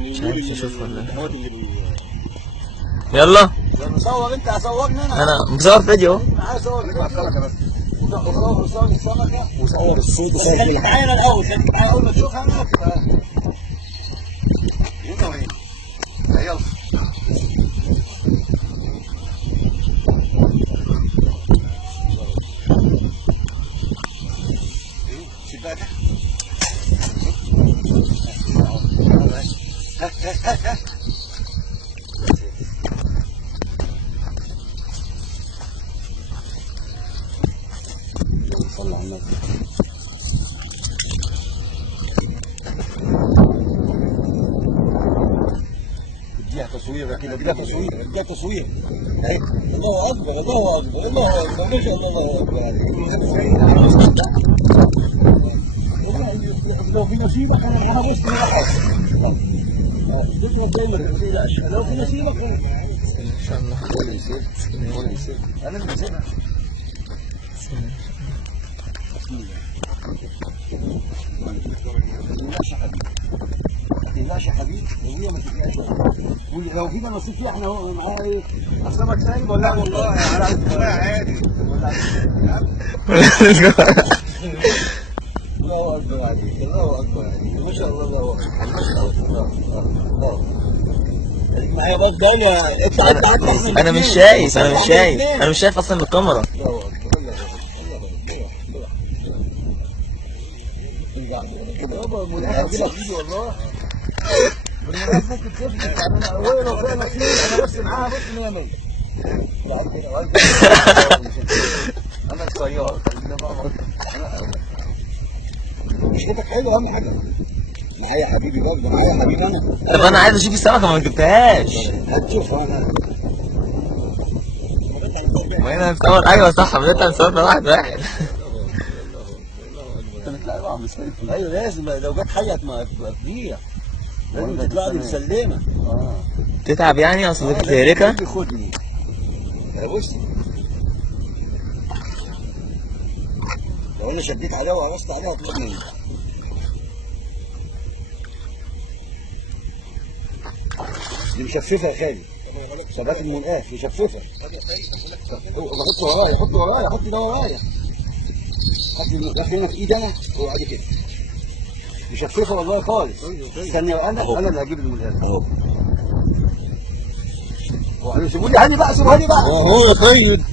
مش عارف اشوف ولا يلا صور انت، هصورني انا مصور فيديو اهو. عايز اصور السمكه بس، وصور السمكه وصور الصوت وصور كل حاجه. معايا انا الاول، خليك معايا اول ما تشوفها انا هنا وهنا. يلا شباك. ها صلى على النبي. اديها تصوير كده، اديها تصوير، اديها تصوير. اهي الله اكبر الله اكبر الله اكبر، ما شاء الله الله اكبر عليك. لو في نصيبك انا معاها بص كده حاجه. تضرب دايما ما تقلقش، لو في نصيبك ان شاء الله. انا اللي بسيبها. ما تقلقش يا حبيبي، وهي ما تقلقش. لو فينا نصيب فيها احنا معاها ايه؟ اصلك سايب ولا والله على عادي ولا الله اكبر عليك، الله اكبر عليك، ما شاء الله الله اكبر، ما شاء الله. خليك معايا بقى الدنيا، اطلع اطلع. انا مش شايف انا مش شايف اصلا من الكاميرا. الله اكبر يابا المنافسه كده في ايدي والله. بالمناسبه ممكن تفلت يعني، هو لو فيها نصيب انا بس معاها بص 100 100. انا الصياد مشكلتك حلوه، اهم حاجه معايا حبيبي برضه، معايا حبيبي انا. طب انا عايز اشوف السمكه ما جبتهاش. هتشوفها انا. وهنا هنصور. ايوه صح، بدأت هنصور واحد واحد. انت بتلاقي بقى مسافر. ايوه لازم، لو جت حيه تبقى كبيره لازم تطلع لي مسلمه. تتعب يعني اصل بتهلكها. خدني بص، لو انا شديت عليها وقرصت عليها هتطلع مني. دي مشففه يا خالد، ثبات المنقاف مشففه. حط ورايا، حط ورايا، حط ده ورايا، حط المنقاف هنا في ايدي انا وبعد كده مشففه والله خالص. استني انا اللي هجيب المنقاف اهو. سيبوا لي هاني بقى، سيبوا هاني بقى اهو يا خالد.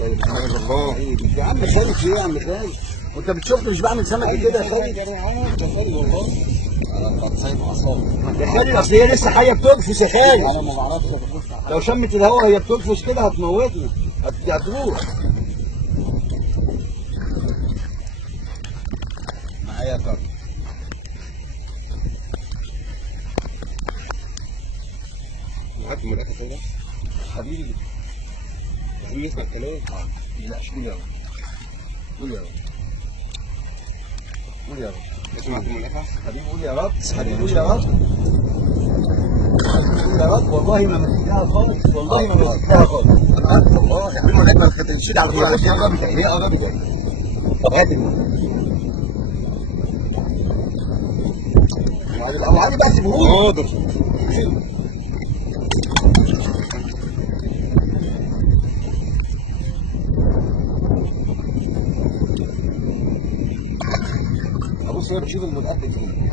الله يا عم خالد، ايه يا عم خالد؟ وانت بتشوفني مش بعمل سمكه كده يا خالد؟ والله يا خالد اصل هي لسه حيه بتنفش يا خالد. انا ما بعرفش، لو شمت الهواء هي بتنفش كده هتموتني، هتروح. معايا يا كابتن هات الملاكه كده حبيبي، حبيبي اسمع الكلام. لا قول يا رب، قول يا رب، قول يا رب. اسمع الملاكه حبيبي، قول يا رب حبيبي، قول يا رب، قول يا رب. والله ما مسكتها خالص، والله ما مسكتها خالص. والله يا حبيبي الملاكه ما تشيل على طول. هي قربت اهي، هي قربت اهي. طب هات ابو علي بقى سيبهولي. حاضر. بص هي بتشيل المنقاف فين.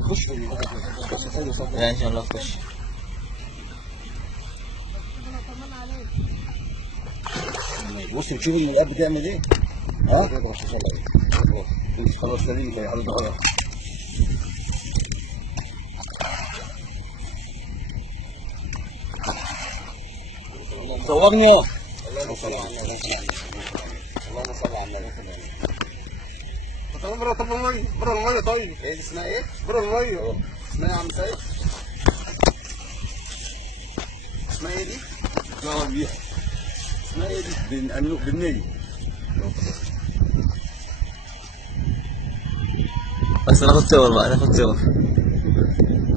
تخش في لا ان شاء الله تخش. بص بتشوف المنقاف بتعمل ايه؟ ها؟ خلاص سليم كده على ظهرها. صورني اهو. اللهم صل على النبي. اللهم صل على النبي. طب بره، طب الميه، بره الميه. طيب ايه دي اسمها ايه؟ بره الميه. اسمها ايه يا عم سيد؟ اسمها ايه دي؟ اسمها بيها. اسمها ايه دي؟ بالنية. بس ناخد صور بقى، ناخد صور.